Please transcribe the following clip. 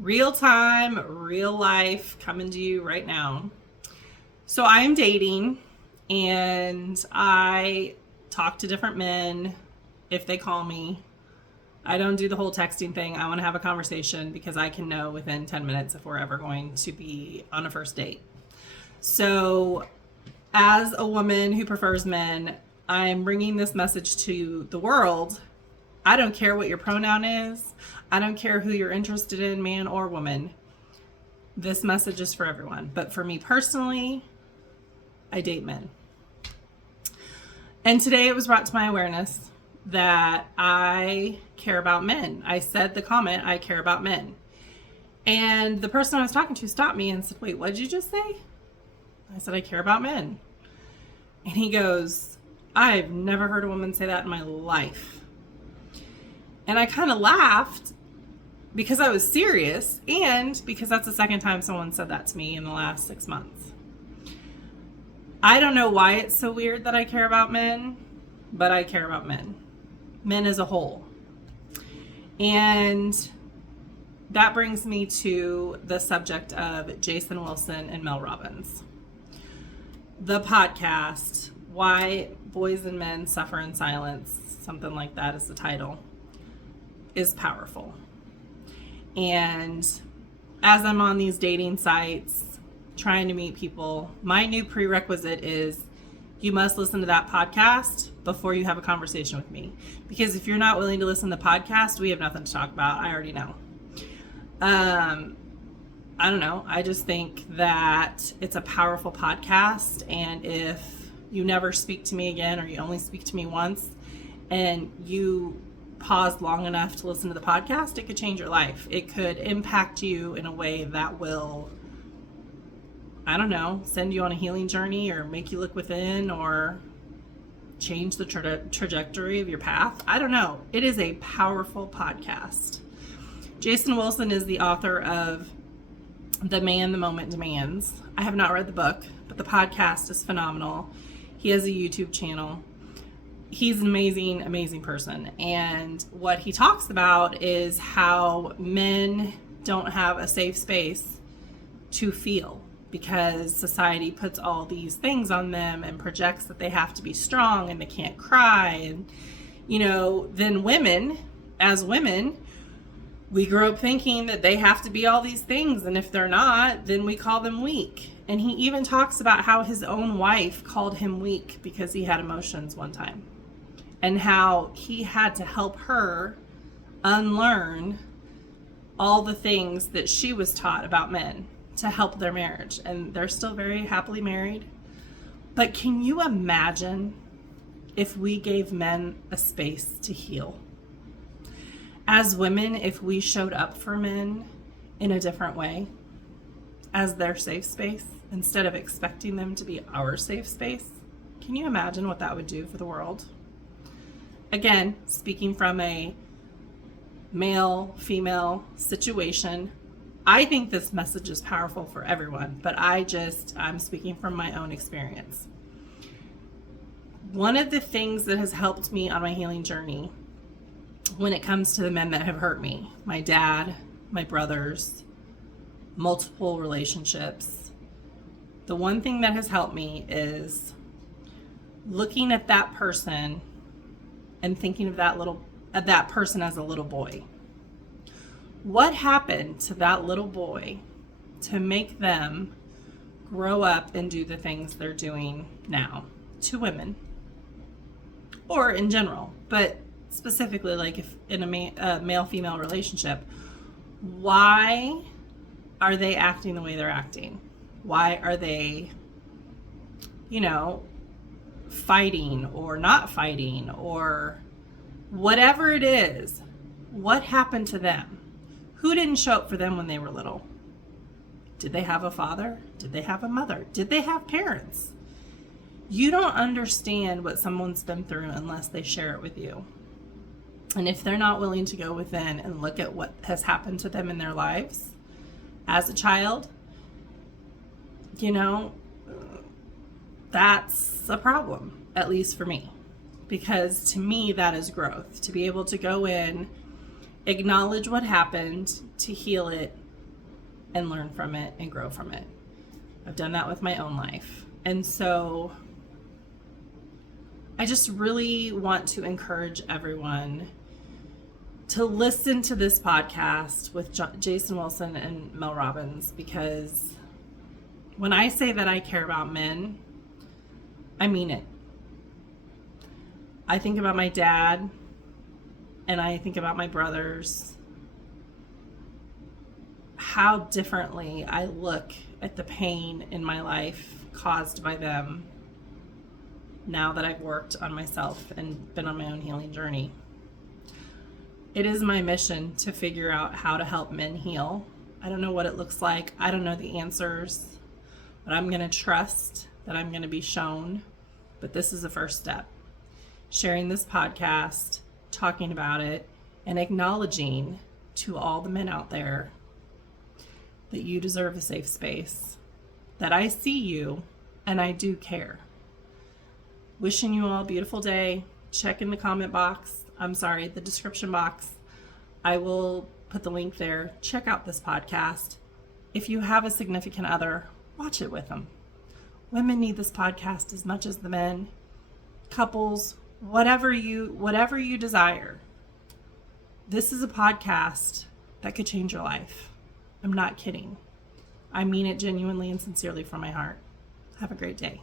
Real time, real life coming to you right now. So I'm dating and I talk to different men if they call me. I don't do the whole texting thing. I want to have a conversation because I can know within 10 minutes if we're ever going to be on a first date. So, as a woman who prefers men, I'm bringing this message to the world. I don't care what your pronoun is. I don't care who you're interested in, man or woman. This message is for everyone. But for me personally, I date men. And today it was brought to my awareness that I care about men. I said the comment, I care about men. And the person I was talking to stopped me and said, wait, what did you just say? I said, I care about men. And he goes, I've never heard a woman say that in my life. And I kind of laughed because I was serious and because that's the second time someone said that to me in the last 6 months. I don't know why it's so weird that I care about men, but I care about men. Men as a whole. And that brings me to the subject of Jason Wilson and Mel Robbins. The podcast, Why Boys and Men Suffer in Silence, something like that is the title, is powerful. And as I'm on these dating sites trying to meet people, my new prerequisite is you must listen to that podcast before you have a conversation with me. Because if you're not willing to listen to the podcast, we have nothing to talk about. I already know. I don't know. I just think that it's a powerful podcast. And if you never speak to me again, or you only speak to me once, and you pause long enough to listen to the podcast, it could change your life. It could impact you in a way that will, I don't know, send you on a healing journey or make you look within or change the trajectory of your path. I don't know. It is a powerful podcast. Jason Wilson is the author of The Man the Moment Demands. I have not read the book, but the podcast is phenomenal. He has a YouTube channel. He's an amazing, amazing person. And what he talks about is how men don't have a safe space to feel because society puts all these things on them and projects that they have to be strong and they can't cry. And, then women, as women, we grow up thinking that they have to be all these things. And if they're not, then we call them weak. And he even talks about how his own wife called him weak because he had emotions one time. And how he had to help her unlearn all the things that she was taught about men to help their marriage. And they're still very happily married. But can you imagine if we gave men a space to heal? As women, if we showed up for men in a different way, as their safe space, instead of expecting them to be our safe space, can you imagine what that would do for the world? Again, speaking from a male-female situation, I think this message is powerful for everyone, but I'm speaking from my own experience. One of the things that has helped me on my healing journey when it comes to the men that have hurt me, my dad, my brothers, multiple relationships, the one thing that has helped me is looking at that person and thinking of that person as a little boy. What happened to that little boy to make them grow up and do the things they're doing now to women, or in general, but specifically, like if in a male-female relationship, why are they acting the way they're acting? Why are they, fighting or not fighting or whatever it is? What happened to them? Who didn't show up for them when they were little? Did they have a father? Did they have a mother? Did they have parents? You don't understand what someone's been through unless they share it with you. And if they're not willing to go within and look at what has happened to them in their lives as a child, that's a problem, at least for me. Because to me, that is growth. To be able to go in, acknowledge what happened, to heal it, and learn from it and grow from it. I've done that with my own life. And so I just really want to encourage everyone to listen to this podcast with Jason Wilson and Mel Robbins, because when I say that I care about men, I mean it. I think about my dad, and I think about my brothers, how differently I look at the pain in my life caused by them now that I've worked on myself and been on my own healing journey. It is my mission to figure out how to help men heal. I don't know what it looks like. I don't know the answers, but I'm going to trust that I'm going to be shown. But this is the first step. Sharing this podcast, talking about it, and acknowledging to all the men out there that you deserve a safe space, that I see you and I do care. Wishing you all a beautiful day. Check in the the description box. I will put the link there. Check out this podcast. If you have a significant other, watch it with them. Women need this podcast as much as the men. Couples, whatever you desire. This is a podcast that could change your life. I'm not kidding. I mean it genuinely and sincerely from my heart. Have a great day.